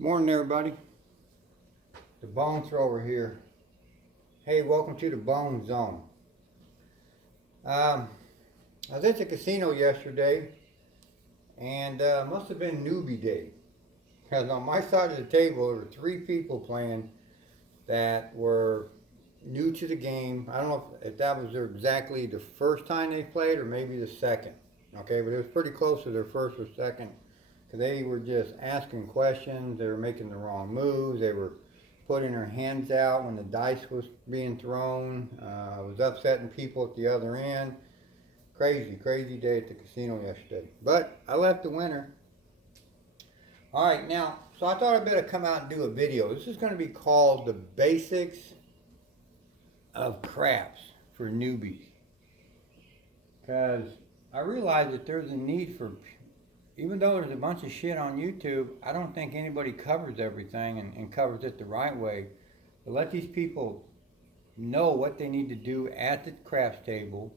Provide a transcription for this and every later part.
Morning, everybody. The Bone Thrower here. Hey, welcome to the Bone Zone. I was at the casino yesterday, and must have been newbie day. Because on my side of the table, there were 3 people playing that were new to the game. I don't know if that was exactly the first time they played or maybe the second. Okay, but it was pretty close to their first or second. They were just asking questions. They were making the wrong moves. They were putting their hands out when the dice was being thrown. It was upsetting people at the other end. Crazy day at the casino yesterday. But I left the winner. All right, now, so I thought I'd better come out and do a video. This is going to be called The Basics of Craps for Newbies. Because I realize that there's a need for, even though there's a bunch of shit on YouTube, I don't think anybody covers everything and covers it the right way. But let these people know what they need to do at the craps table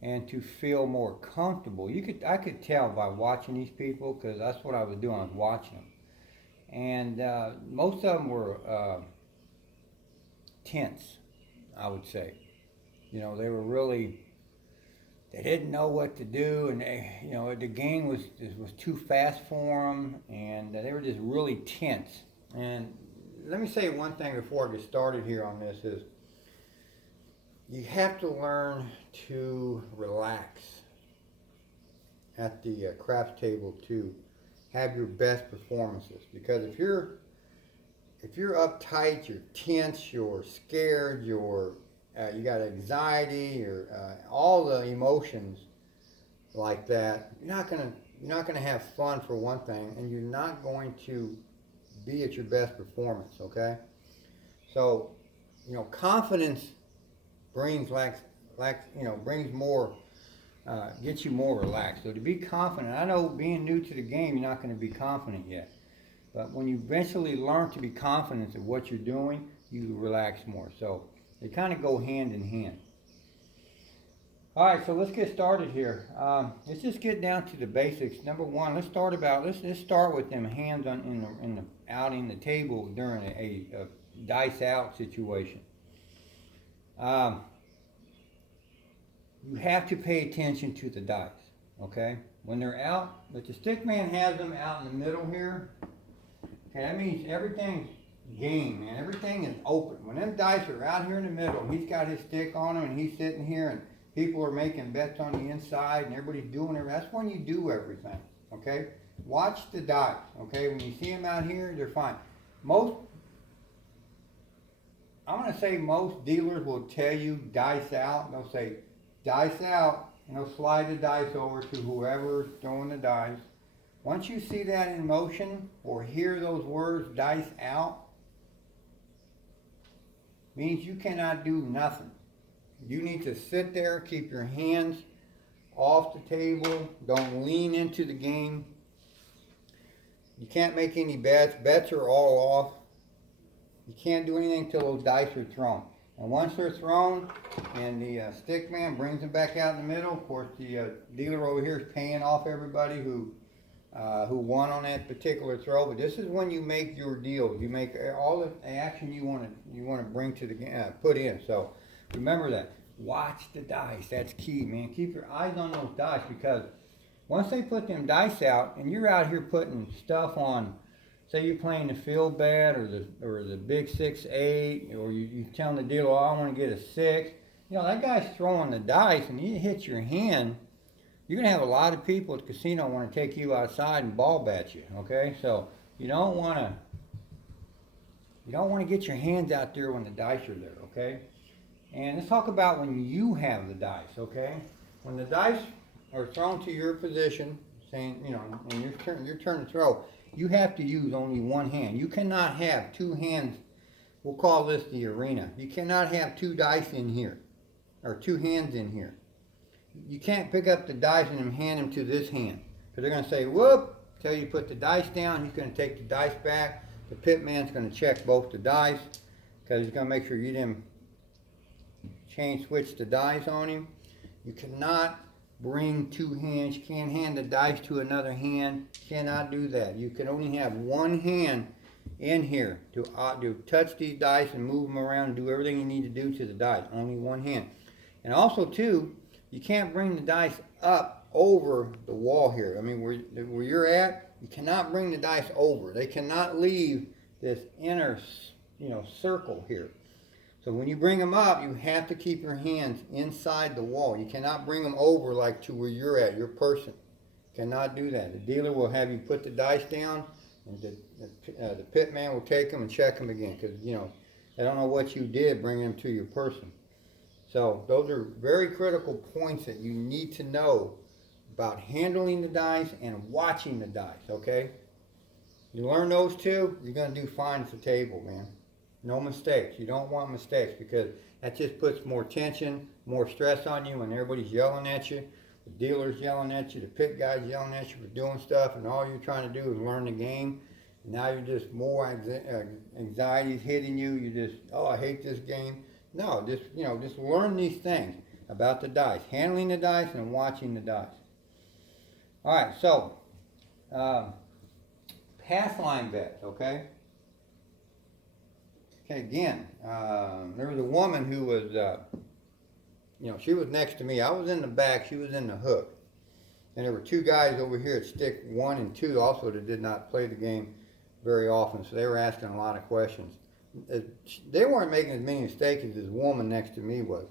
and to feel more comfortable. I could tell by watching these people, because that's what I was doing. I was watching them, and most of them were tense, I would say. You know, they were really. They didn't know what to do, and the game was too fast for them, and they were just really tense. And let me say one thing before I get started here on this is, you have to learn to relax at the craps table to have your best performances. Because if you're uptight, you're tense, you're scared, you got anxiety, or all the emotions like that, you're not gonna have fun, for one thing, and you're not going to be at your best performance. Okay, so confidence brings brings more, gets you more relaxed. So to be confident, I know being new to the game, you're not going to be confident yet, but when you eventually learn to be confident at what you're doing, you relax more. So they kind of go hand in hand. All right, so let's get started here. Let's just get down to the basics. Number one, let's start with them hands out in the table during a dice out situation. You have to pay attention to the dice, okay? When they're out, but the stick man has them out in the middle here. Okay, that means everything's game, man. Everything is open. When them dice are out here in the middle, he's got his stick on him, and he's sitting here, and people are making bets on the inside, and everybody's doing it. That's when you do everything, okay? Watch the dice, okay? When you see them out here, they're fine. I'm going to say most dealers will tell you dice out. They'll say dice out, and they'll slide the dice over to whoever's throwing the dice. Once you see that in motion or hear those words, dice out, means you cannot do nothing. You need to sit there, keep your hands off the table, don't lean into the game. You can't make any bets. Bets are all off. You can't do anything until those dice are thrown. And once they're thrown and the stick man brings them back out in the middle, of course the dealer over here is paying off everybody who won on that particular throw. But this is when you make your deal. You make all the action you want to bring to the put in. So remember that. Watch the dice. That's key, man. Keep your eyes on those dice, because once they put them dice out and you're out here putting stuff on, say you're playing the field bet or the big 6-8, or you telling the dealer, oh, I want to get a 6. That guy's throwing the dice, and you hit your hand. You're going to have a lot of people at the casino want to take you outside and ball bat you, okay? So you don't want to get your hands out there when the dice are there, okay? And let's talk about when you have the dice, okay? When the dice are thrown to your position, saying, and your turn to throw, you have to use only one hand. You cannot have two hands. We'll call this the arena. You cannot have two dice in here, or two hands in here. You can't pick up the dice and hand them to this hand, because they're going to say, whoop, tell you to put the dice down. He's going to take the dice back. The pit man's going to check both the dice, because he's going to make sure you didn't switch the dice on him. You cannot bring two hands. You can't hand the dice to another hand. You cannot do that. You can only have one hand in here to touch these dice and move them around and do everything you need to do to the dice. Only one hand. And also, too, you can't bring the dice up over the wall here. I mean, where you're at, you cannot bring the dice over. They cannot leave this inner, circle here. So when you bring them up, you have to keep your hands inside the wall. You cannot bring them over like to where you're at, your person. Cannot do that. The dealer will have you put the dice down, and the pit man will take them and check them again, because, they don't know what you did bringing them to your person. So those are very critical points that you need to know about handling the dice and watching the dice, okay? You learn those two, you're going to do fine at the table, man. No mistakes. You don't want mistakes, because that just puts more tension, more stress on you when everybody's yelling at you. The dealer's yelling at you, the pit guy's yelling at you for doing stuff, and all you're trying to do is learn the game. And now you're just more anxiety's hitting you. You're just, oh, I hate this game. No, just learn these things about the dice, handling the dice and watching the dice. All right, so pass line bets, okay? Okay, again, there was a woman who was, she was next to me. I was in the back, she was in the hook. And there were two guys over here at stick 1 and 2 also that did not play the game very often, so they were asking a lot of questions. They weren't making as many mistakes as this woman next to me was.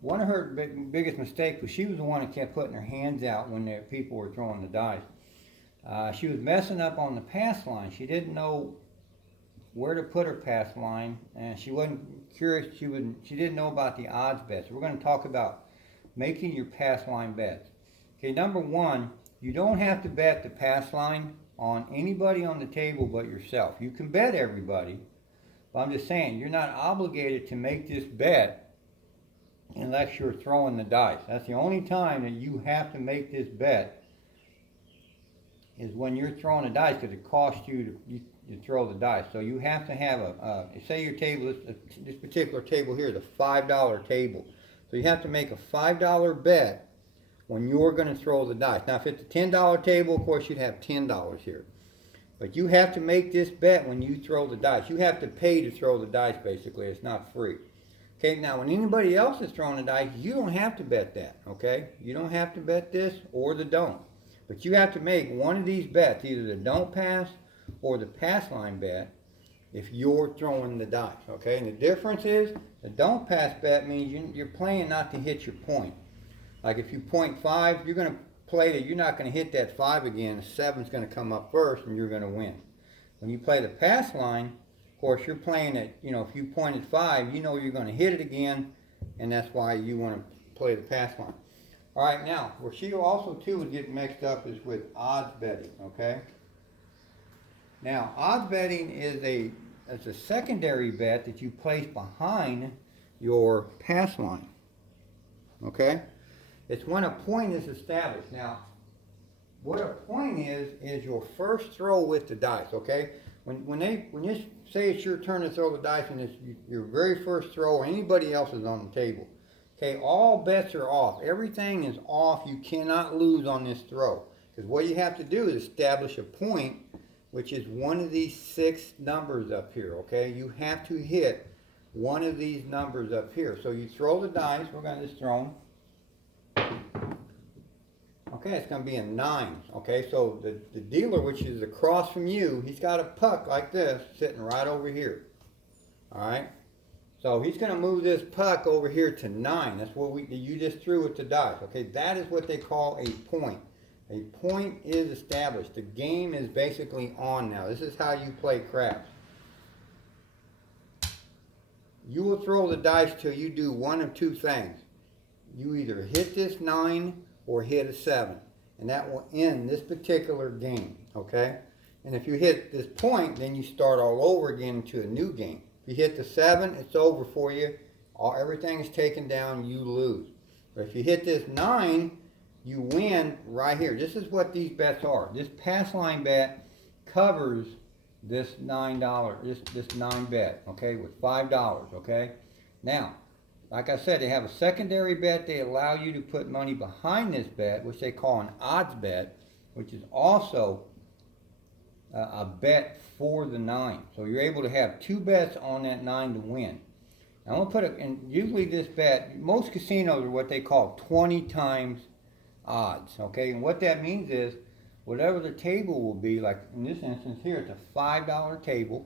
One of her biggest mistakes was she was the one that kept putting her hands out when the people were throwing the dice. She was messing up on the pass line. She didn't know where to put her pass line, and she wasn't curious. She didn't know about the odds bets. We're going to talk about making your pass line bets. Okay, number one, you don't have to bet the pass line on anybody on the table but yourself. You can bet everybody, but I'm just saying, you're not obligated to make this bet unless you're throwing the dice. That's the only time that you have to make this bet, is when you're throwing the dice, because it costs you to throw the dice. So you have to have say your table, this particular table here is a $5 table. So you have to make a $5 bet when you're going to throw the dice. Now, if it's a $10 table, of course, you'd have $10 here. But you have to make this bet when you throw the dice. You have to pay to throw the dice, basically. It's not free. Okay, now when anybody else is throwing the dice, you don't have to bet that, okay? You don't have to bet this or the don't. But you have to make one of these bets, either the don't pass or the pass line bet, if you're throwing the dice, okay? And the difference is, the don't pass bet means you're playing not to hit your point. Like if you point 5, you're going to play that you're not going to hit that 5 again. The 7's going to come up first, and you're going to win. When you play the pass line, of course, you're playing it, if you pointed 5, you know you're going to hit it again, and that's why you want to play the pass line. All right, now, where she also, too, would get mixed up is with odds betting, okay? Now, odds betting is a secondary bet that you place behind your pass line, okay? It's when a point is established. Now, what a point is your first throw with the dice, okay? When you say it's your turn to throw the dice and it's your very first throw, or anybody else is on the table, okay, all bets are off. Everything is off. You cannot lose on this throw. Because what you have to do is establish a point, which is one of these 6 numbers up here, okay? You have to hit one of these numbers up here. So you throw the dice. We're going to just throw them. Okay, it's going to be a 9. Okay, so the dealer, which is across from you, he's got a puck like this sitting right over here. All right, so he's going to move this puck over here to 9. That's what you just threw with the dice. Okay, that is what they call a point. A point is established. The game is basically on now. This is how you play craps. You will throw the dice till you do one of two things. You either hit this 9 or hit a 7, and that will end this particular game, okay? And if you hit this point, then you start all over again into a new game. If you hit the 7, it's over for you. Everything is taken down, you lose. But if you hit this 9, you win right here. This is what these bets are. This pass line bet covers this $9, this 9 bet, okay, with $5, okay? Now, like I said, they have a secondary bet. They allow you to put money behind this bet, which they call an odds bet, which is also a bet for the 9. So you're able to have 2 bets on that 9 to win. Now I'm going to put it, and usually this bet, most casinos are what they call 20 times odds, okay? And what that means is, whatever the table will be, like in this instance here, it's a $5 table.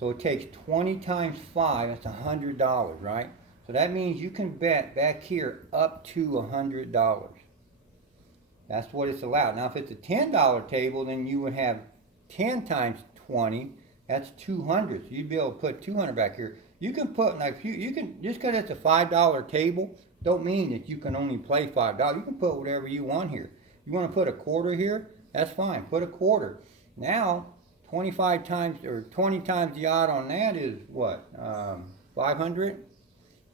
So it takes 20 times 5, that's $100, right? So that means you can bet back here up to $100. That's what it's allowed. Now if it's a $10 table, then you would have 10 times 20, that's 200. So you'd be able to put 200 back here. You can put, like, you can, just because it's a $5 table, don't mean that you can only play $5. You can put whatever you want here. You want to put a quarter here? That's fine. Put a quarter. Now, 25 times, or 20 times the odd on that is what? 500?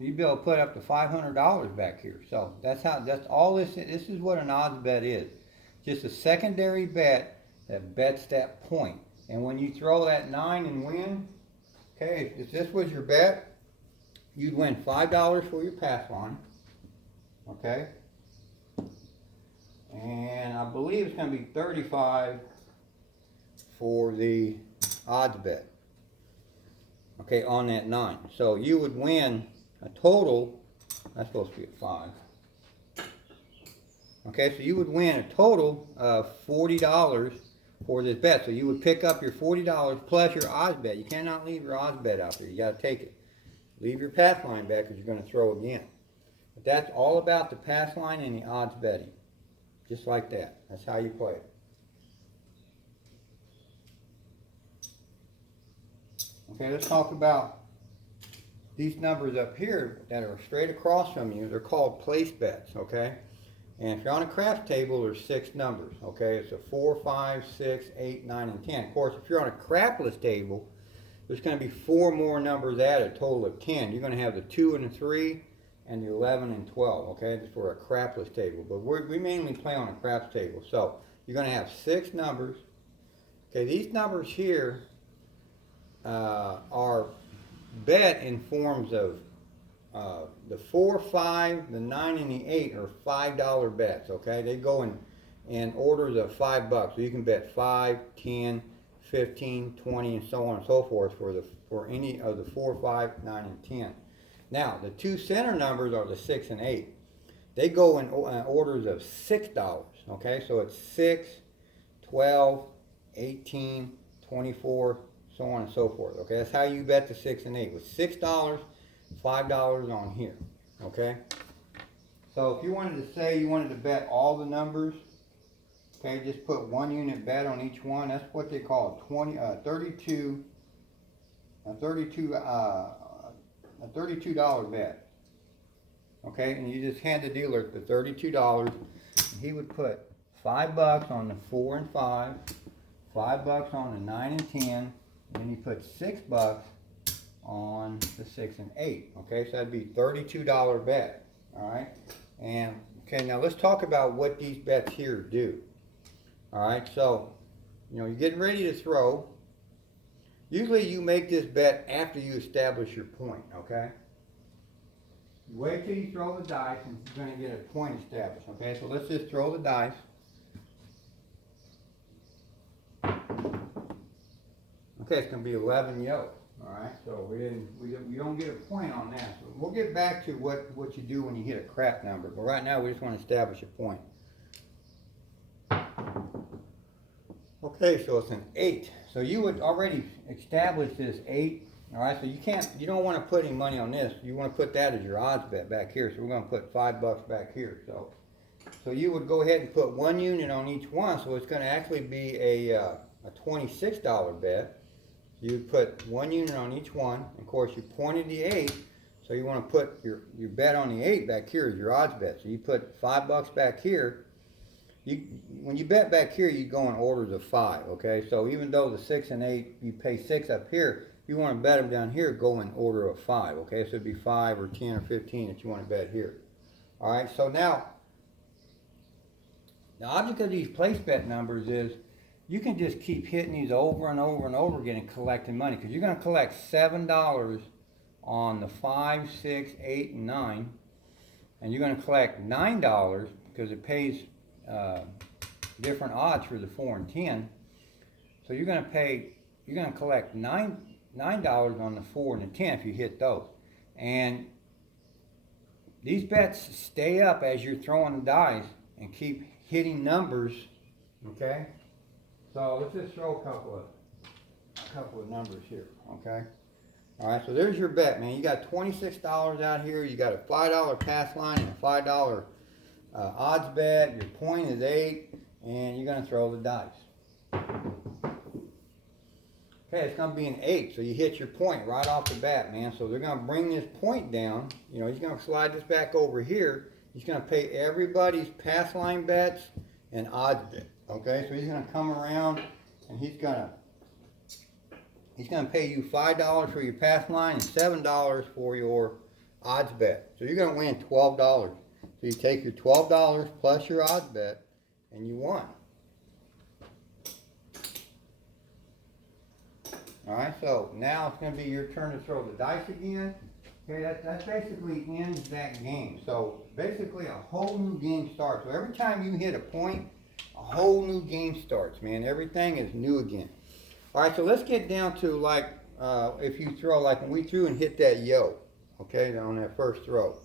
You'd be able to put up to $500 back here. So that's all this is what an odds bet is. Just a secondary bet that bets that point. And when you throw that 9 and win, okay, if this was your bet, you'd win $5 for your pass line. Okay? And I believe it's going to be 35 for the odds bet. Okay, on that 9. So you would win a total, that's supposed to be at 5. Okay, so you would win a total of $40 for this bet. So you would pick up your $40 plus your odds bet. You cannot leave your odds bet out there. You got to take it. Leave your pass line back because you're going to throw again. But that's all about the pass line and the odds betting. Just like that. That's how you play it. Okay, let's talk about these numbers up here that are straight across from you. They're called place bets, okay? And if you're on a craps table, there's 6 numbers, okay? It's a 4, 5, 6, 8, 9, and 10. Of course, if you're on a crapless table, there's going to be 4 more numbers added, a total of 10. You're going to have the 2 and the 3 and the 11 and 12, okay? That's for a crapless table. But we mainly play on a craps table. So you're going to have 6 numbers. Okay, these numbers here are bet in forms of the 4, 5, the 9, and the 8 are $5 bets, okay? They go in orders of $5. So you can bet 5, 10, 15, 20, and so on and so forth for any of the 4, 5, 9, and 10. Now, the 2 center numbers are the 6 and 8. They go in orders of $6, okay? So it's 6, 12, 18, 24, so on and so forth, okay? That's how you bet the 6 and 8, with $6, $5 on here, okay? So if you wanted to say you wanted to bet all the numbers, okay, just put 1 unit bet on each one. That's what they call a $32 bet, okay? And you just hand the dealer the $32, and he would put $5 on the 4 and 5, $5 on the 9 and 10, and then you put $6 on the 6 and 8, okay? So that'd be $32 bet, all right? And, okay, now let's talk about what these bets here do, all right? So, you know, you're getting ready to throw. Usually you make this bet after you establish your point, okay? You wait till you throw the dice and you're going to get a point established, okay? So let's just throw the dice. Okay, it's going to be 11 yellow. All right, so we don't get a point on that. So we'll get back to what you do when you hit a crap number. But right now we just want to establish a point. Okay, so it's an 8. So you would already establish this 8. All right, so you don't want to put any money on this. You want to put that as your odds bet back here. So we're going to put $5 back here. So you would go ahead and put 1 unit on each one. So it's going to actually be a $26 bet. You put 1 unit on each one. Of course, you pointed the 8, so you want to put your bet on the 8 back here as your odds bet. So you put $5 back here. When you bet back here, you go in orders of 5, okay? So even though the 6 and 8, you pay 6 up here, if you want to bet them down here, go in order of 5, okay? So it'd be 5 or 10 or 15 that you want to bet here. All right, so now, the object of these place bet numbers is you can just keep hitting these over and over and over again and collecting money, because you're going to collect $7 on the 5, 6, 8, and 9, and you're going to collect $9 because it pays different odds for the 4 and 10. So you're going to collect $9 on the 4 and the 10 if you hit those. And these bets stay up as you're throwing the dice and keep hitting numbers, okay? So let's just throw a couple of numbers here, okay? All right, so there's your bet, man. You got $26 out here. You got a $5 pass line and a $5 odds bet. Your point is 8, and you're going to throw the dice. Okay, it's going to be an 8, so you hit your point right off the bat, man. So they're going to bring this point down. You know, he's going to slide this back over here. He's going to pay everybody's pass line bets and odds bet. Okay, so he's going to come around and he's going to pay you $5 for your pass line and $7 for your odds bet. So you're going to win $12. So you take your $12 plus your odds bet and you won. Alright, so now it's going to be your turn to throw the dice again. Okay, that basically ends that game. So basically a whole new game starts. So every time you hit a point, a whole new game starts, man. Everything is new again. Alright, so let's get down to like, if you throw, like when we threw and hit that yo, okay, on that first throw.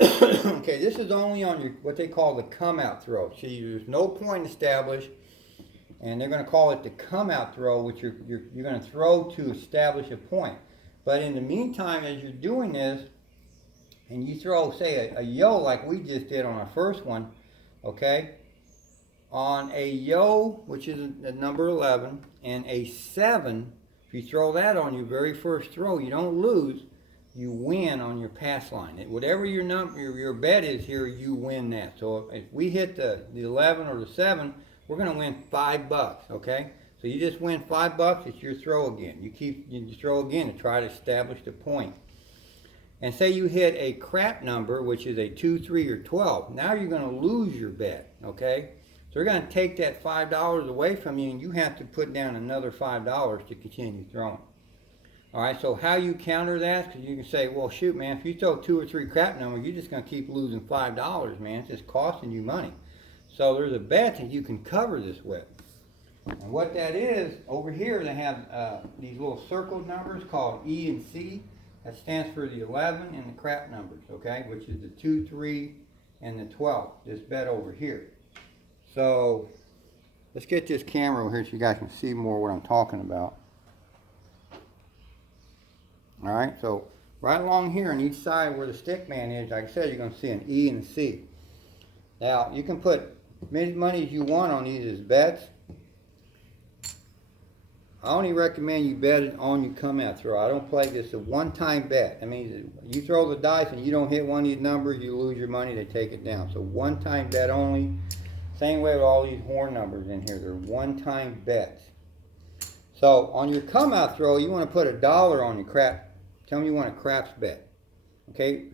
Okay, this is only on your, what they call the come out throw. See, there's no point established. And they're going to call it the come out throw, which you're going to throw to establish a point. But in the meantime, as you're doing this, and you throw, say, a yo like we just did on our first one, okay, on a yo, which is a number 11, and a 7, if you throw that on your very first throw, you don't lose, you win on your pass line. Whatever your bet is here, you win that. So if we hit the 11 or the 7, we're going to win $5, okay? So you just win $5, it's your throw again. You throw again to try to establish the point. And say you hit a crap number, which is a 2, 3, or 12. Now you're going to lose your bet, okay? So they're going to take that $5 away from you, and you have to put down another $5 to continue throwing. All right, so how you counter that? Because you can say, well, shoot, man, if you throw 2 or 3 crap numbers, you're just going to keep losing $5, man. It's just costing you money. So there's a bet that you can cover this with. And what that is, over here they have these little circled numbers called E and C. That stands for the 11 and the crap numbers, okay? Which is the 2, 3, and the 12. This bet over here. So let's get this camera over here so you guys can see more what I'm talking about. All right, so right along here on each side where the stick man is, like I said, you're going to see an E and a C. Now, you can put as many money as you want on these as bets. I only recommend you bet it on your come out throw. I don't play this a one-time bet. I mean, you throw the dice and you don't hit one of these numbers, you lose your money, they take it down. So one-time bet only. Same way with all these horn numbers in here. They're one-time bets. So on your come out throw, you want to put $1 on your crap. Tell me you want a craps bet. Okay?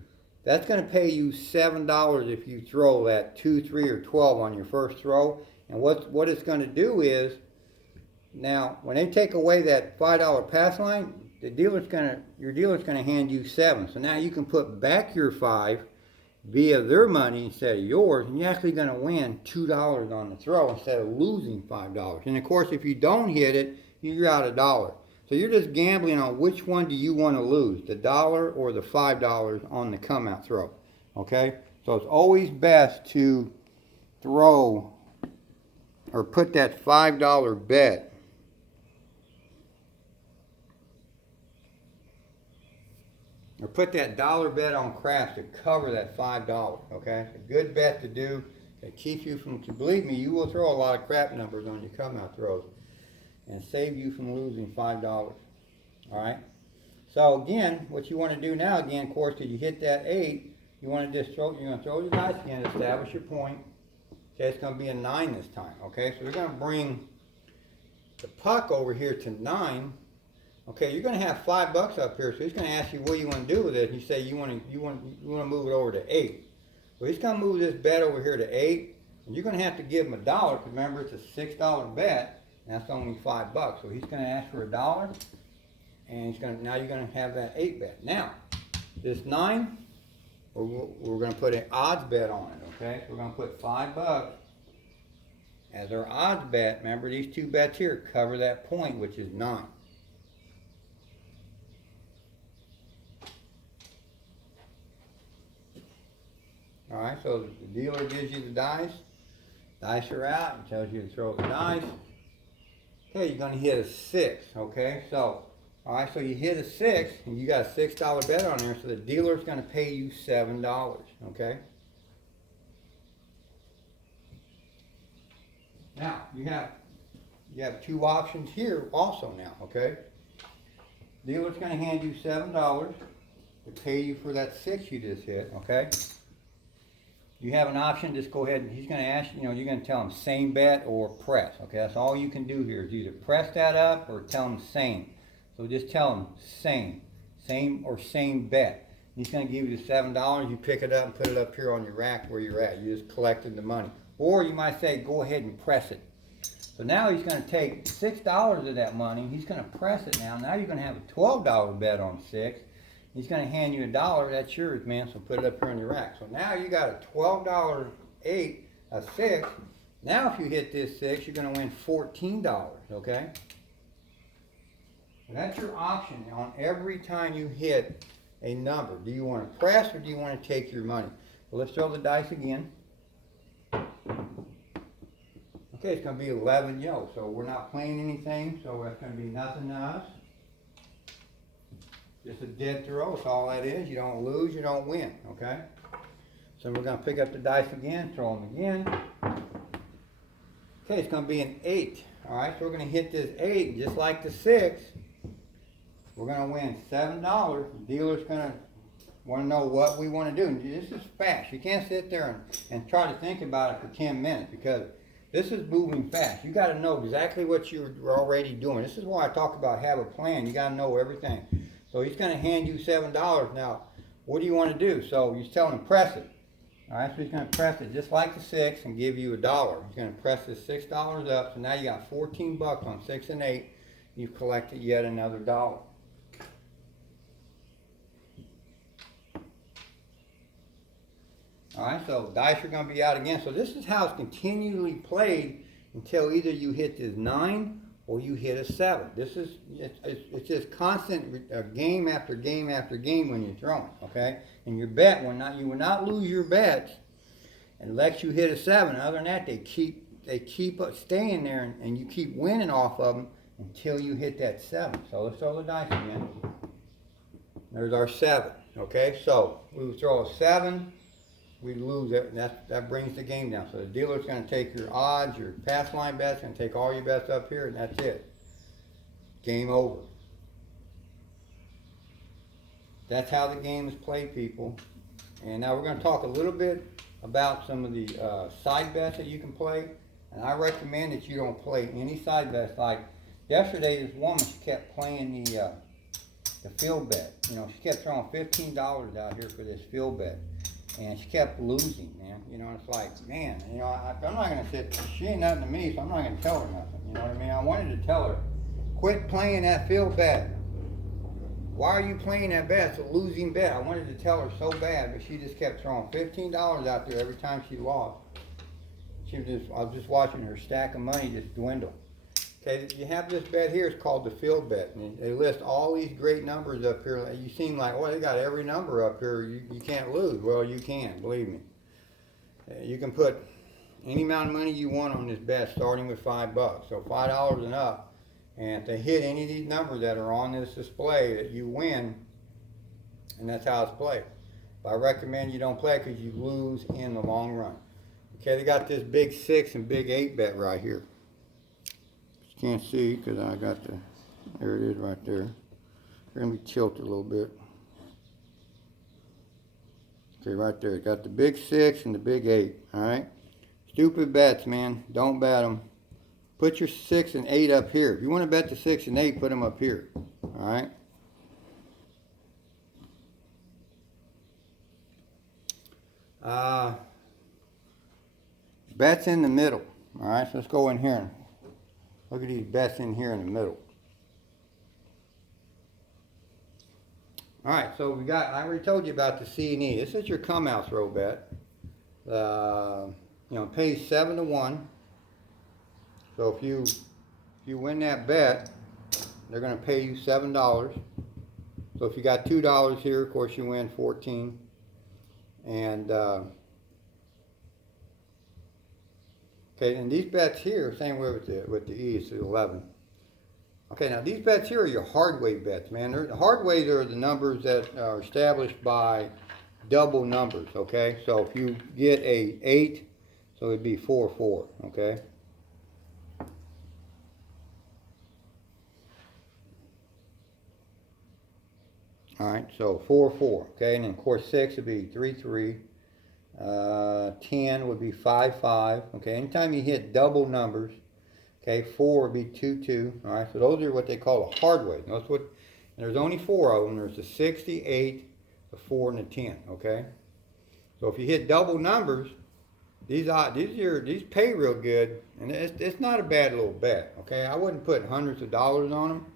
That's going to pay you $7 if you throw that 2, 3, or 12 on your first throw. And what it's going to do is, now when they take away that $5 pass line, your dealer's going to hand you 7. So now you can put back your 5 via their money instead of yours, and you're actually going to win $2 on the throw instead of losing $5. And of course, if you don't hit it, you're out $1. So you're just gambling on which one do you want to lose, the $1 or the $5 on the come out throw. Okay? So it's always best to throw or put that $5 bet or put that $1 bet on craps to cover that $5. Okay? It's a good bet to do. It keeps you from, believe me, you will throw a lot of crap numbers on your come out throws and save you from losing $5. All right. So again, what you want to do now, again, of course, did you hit that 8? You want to just throw. You're going to throw your dice again, establish your point. Okay, it's going to be a 9 this time. Okay, so we're going to bring the puck over here to 9. Okay, you're going to have $5 up here, so he's going to ask you what you want to do with it. And you say you want to move it over to 8. So he's going to move this bet over here to 8, and you're going to have to give him $1 because remember it's a $6 bet. That's only $5. So he's going to ask for $1, and now you're going to have that 8 bet. Now, this 9, we're going to put an odds bet on it. Okay, so we're going to put $5 as our odds bet. Remember, these two bets here cover that point, which is 9. Alright, so the dealer gives you the dice. Dice are out. It tells you to throw the dice. Okay, you're going to hit a 6. Okay, so, alright, so you hit a 6, and you got a $6 bet on there, so the dealer's going to pay you $7. Okay? Now, you have two options here also now, okay? Dealer's going to hand you $7 to pay you for that 6 you just hit, okay? You have an option, just go ahead and he's going to ask you, you're going to tell him same bet or press, okay? That's all you can do here is either press that up or tell him same. So just tell him same or same bet. He's going to give you the $7, you pick it up and put it up here on your rack where you're at. You just collected the money. Or you might say, go ahead and press it. So now he's going to take $6 of that money. He's going to press it now. Now you're going to have a $12 bet on 6. He's going to hand you $1. That's yours, man. So put it up here on your rack. So now you got a $12 8, a 6. Now if you hit this 6, you're going to win $14, okay? So that's your option on every time you hit a number. Do you want to press or do you want to take your money? Well, let's throw the dice again. Okay, it's going to be 11 yo, so we're not playing anything, so that's going to be nothing to us. Just a dead throw, that's all that is. You don't lose, you don't win, okay? So we're going to pick up the dice again, throw them again. Okay, it's going to be an 8. All right, so we're going to hit this 8, just like the 6. We're going to win $7. The dealer's going to want to know what we want to do. And this is fast. You can't sit there and try to think about it for 10 minutes because this is moving fast. You got to know exactly what you're already doing. This is why I talk about have a plan. You got to know everything. So he's going to hand you $7. Now, what do you want to do? So you tell him press it. All right, so he's going to press it just like the 6 and give you $1. He's going to press this $6 up. So now you got 14 bucks on 6 and 8. You've collected yet another $1. Alright, so dice are going to be out again. So this is how it's continually played until either you hit this 9 or you hit a 7. It's just constant game after game after game when you're throwing, okay? And your bet you will not lose your bets unless you hit a 7. Other than that, they keep staying there and you keep winning off of them until you hit that 7. So let's throw the dice again. There's our 7, okay? So we would throw a 7. We lose it, and that brings the game down. So the dealer's going to take your odds, your pass line bets, and take all your bets up here, and that's it. Game over. That's how the game is played, people. And now we're going to talk a little bit about some of the side bets that you can play. And I recommend that you don't play any side bets. Like yesterday, this woman, she kept playing the field bet. She kept throwing $15 out here for this field bet. And she kept losing, man. It's like, man, I'm not going to sit, she ain't nothing to me, so I'm not going to tell her nothing. You know what I mean? I wanted to tell her, quit playing that field bet. Why are you playing that bet? It's a losing bet. I wanted to tell her so bad, but she just kept throwing $15 out there every time she lost. I was just watching her stack of money just dwindle. Okay, you have this bet here, it's called the field bet. And they list all these great numbers up here. You seem like, oh, they got every number up here. You can't lose. Well, you can, believe me. You can put any amount of money you want on this bet, starting with $5. So $5 and up. And if they hit any of these numbers that are on this display, that you win, and that's how it's played. But I recommend you don't play because you lose in the long run. Okay, they got this big 6 and big 8 bet right here. Can't see because I got there it is right there. Let me tilt it a little bit. Okay, right there. Got the big 6 and the big 8. Alright? Stupid bets, man. Don't bet them. Put your 6 and 8 up here. If you want to bet the 6 and 8, put them up here. Alright? Bets in the middle. Alright, so let's go in here. Look at these bets in here in the middle. Alright, so I already told you about the C and E. This is your come out throw bet. Pays 7 to 1. So if you win that bet, they're going to pay you $7. So if you got $2 here, of course you win 14. And okay, and these bets here, same way with the E's, the 11. Okay, now these bets here are your hard way bets, man. The hard ways are the numbers that are established by double numbers. Okay, so if you get a 8, so it'd be 4-4. Okay. All right, so 4-4, okay, and then of course 6 would be 3-3, 10 would be 5-5, okay, anytime you hit double numbers, okay, 4 would be 2-2, all right, so those are what they call a hard way. That's what, and there's only 4 of them. There's the 6, the 8, the 4, and the 10, okay. So if you hit double numbers, these pay real good, and it's not a bad little bet, okay. I wouldn't put hundreds of dollars on them.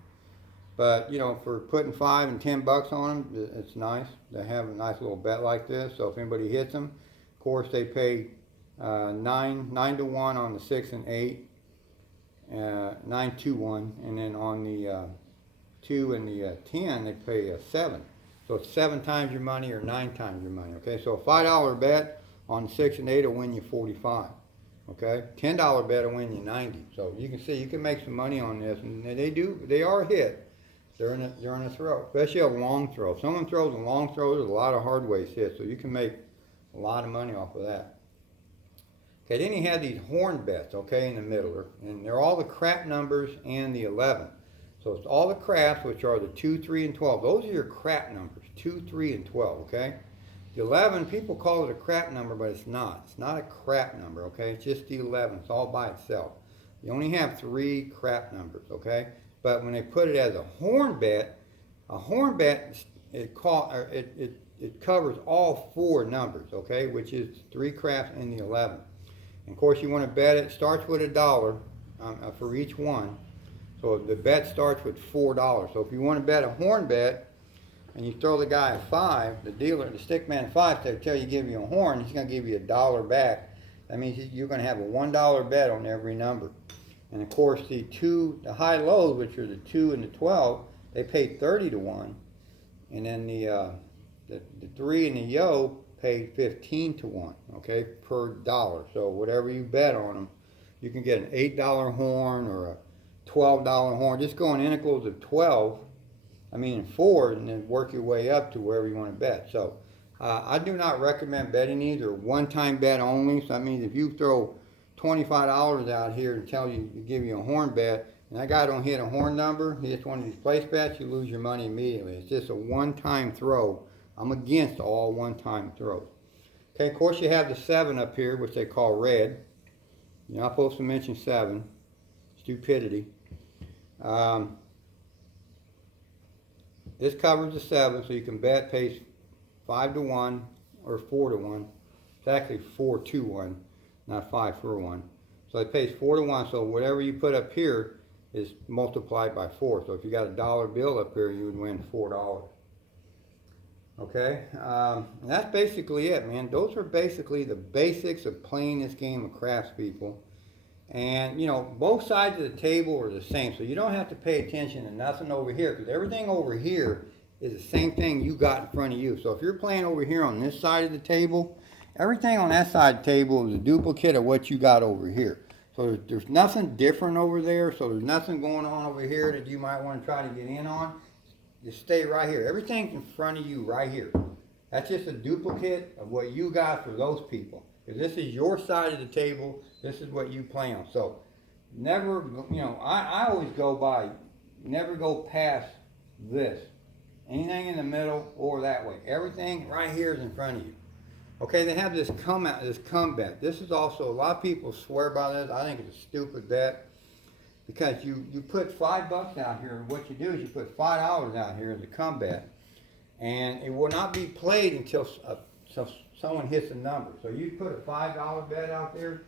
But, you know, for putting $5 and $10 on them, it's nice to have a nice little bet like this. So if anybody hits them, of course, they pay 9 to 1 on the 6 and 8, 9 to 1, and then on the 2 and the 10, they pay 7. So it's 7 times your money or 9 times your money. Okay, so a $5 bet on the 6 and 8 will win you 45. Okay, $10 bet will win you 90. So you can see you can make some money on this, and they are hit. They're in a throw, especially a long throw. If someone throws a long throw, there's a lot of hard ways hit, so you can make a lot of money off of that. Okay, then you have these horn bets, okay, in the middle, and they're all the crap numbers and the 11. So it's all the craps, which are the 2, 3, and 12. Those are your crap numbers, 2, 3, and 12, okay? The 11, people call it a crap number, but it's not. It's not a crap number, okay? It's just the 11. It's all by itself. You only have 3 crap numbers, okay? But when they put it as a horn bet, it covers all 4 numbers, okay, which is 3 craps and the 11. And of course, you want to bet it starts with $1 for each one. So the bet starts with $4. So if you want to bet a horn bet, and you throw the guy a 5, the dealer, the stick man 5, they tell you give you a horn, he's going to give you $1 back. That means you're going to have a $1 bet on every number. And of course, the high lows, which are the 2 and the 12, they pay 30 to 1. And then the 3 and the yo pay 15 to 1, okay, per dollar. So whatever you bet on them, you can get an $8 horn or a $12 horn. Just go in intervals of 4, and then work your way up to wherever you want to bet. So I do not recommend betting these. They're one-time bet only. So that means if you throw $25 out here and tell you to give you a horn bet, and that guy don't hit a horn number, he hits one of these place bets, you lose your money immediately. It's just a one-time throw. I'm against all one-time throws. Okay, of course you have the 7 up here, which they call red. You're not supposed to mention 7. Stupidity. This covers the 7, so you can bet pays 5 to 1 or 4 to 1. It's actually 4 to 1. Not 5 for 1. So it pays 4 to 1. So whatever you put up here is multiplied by 4. So if you got a dollar bill up here, you would win $4. Okay, and that's basically it, man. Those are basically the basics of playing this game of craps, people. And you know, both sides of the table are the same, so you don't have to pay attention to nothing over here, because everything over here is the same thing you got in front of you. So if you're playing over here on this side of the table, everything on that side of the table is a duplicate of what you got over here. So there's nothing different over there, so there's nothing going on over here that you might want to try to get in on. Just stay right here. Everything's in front of you right here. That's just a duplicate of what you got for those people. Because this is your side of the table, this is what you play on. So never, you know, I always go by, never go past this. Anything in the middle or that way. Everything right here is in front of you. Okay, they have this come bet. This is also, a lot of people swear by this. I think it's a stupid bet. Because you put $5 out here, and what you do is you put $5 out here as a come bet. And it will not be played until someone hits a number. So you put a $5 bet out there,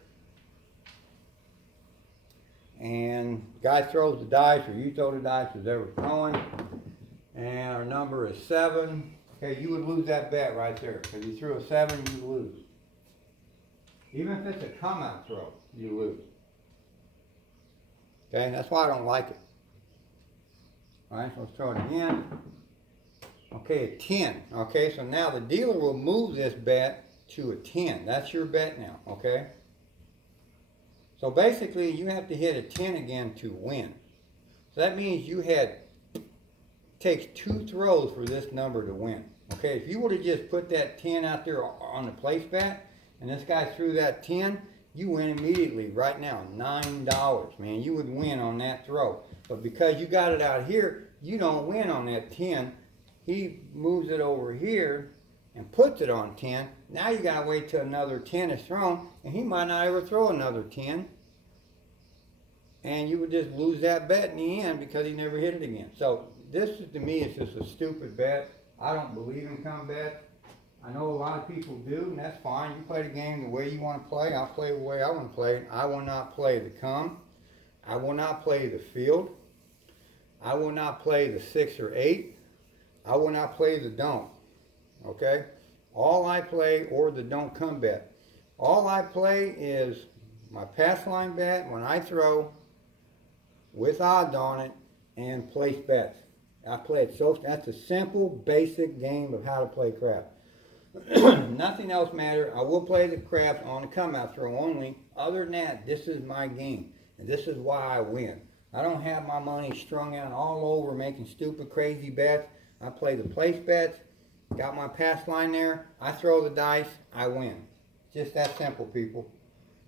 and guy throws the dice, or you throw the dice, as they were throwing, and our number is 7. Okay, you would lose that bet right there. Because you threw a 7, you lose. Even if it's a come out throw, you lose. Okay, that's why I don't like it. Alright, so let's try it again. Okay, a 10. Okay, so now the dealer will move this bet to a 10. That's your bet now, okay? So basically, you have to hit a 10 again to win. So that means takes 2 throws for this number to win. Okay, if you would have just put that 10 out there on the place bet, and this guy threw that 10, you win immediately right now, $9, man. You would win on that throw. But because you got it out here, you don't win on that 10. He moves it over here and puts it on 10. Now you gotta wait till another 10 is thrown, and he might not ever throw another 10. And you would just lose that bet in the end because he never hit it again. So this is, to me, is just a stupid bet. I don't believe in come bets. I know a lot of people do, and that's fine. You play the game the way you want to play. I'll play the way I want to play it. I will not play the come. I will not play the field. I will not play the 6 or 8. I will not play the don't. Okay? All I play, or the don't come bet. All I play is my pass line bet when I throw with odds on it and place bets. I play it so, that's a simple, basic game of how to play craps. Nothing else matters. I will play the craps on the come out throw only. Other than that, this is my game. And this is why I win. I don't have my money strung out all over making stupid, crazy bets. I play the place bets. Got my pass line there. I throw the dice. I win. Just that simple, people.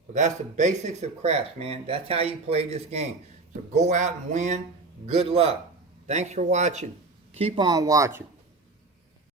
So that's the basics of craps, man. That's how you play this game. So go out and win. Good luck. Thanks for watching. Keep on watching.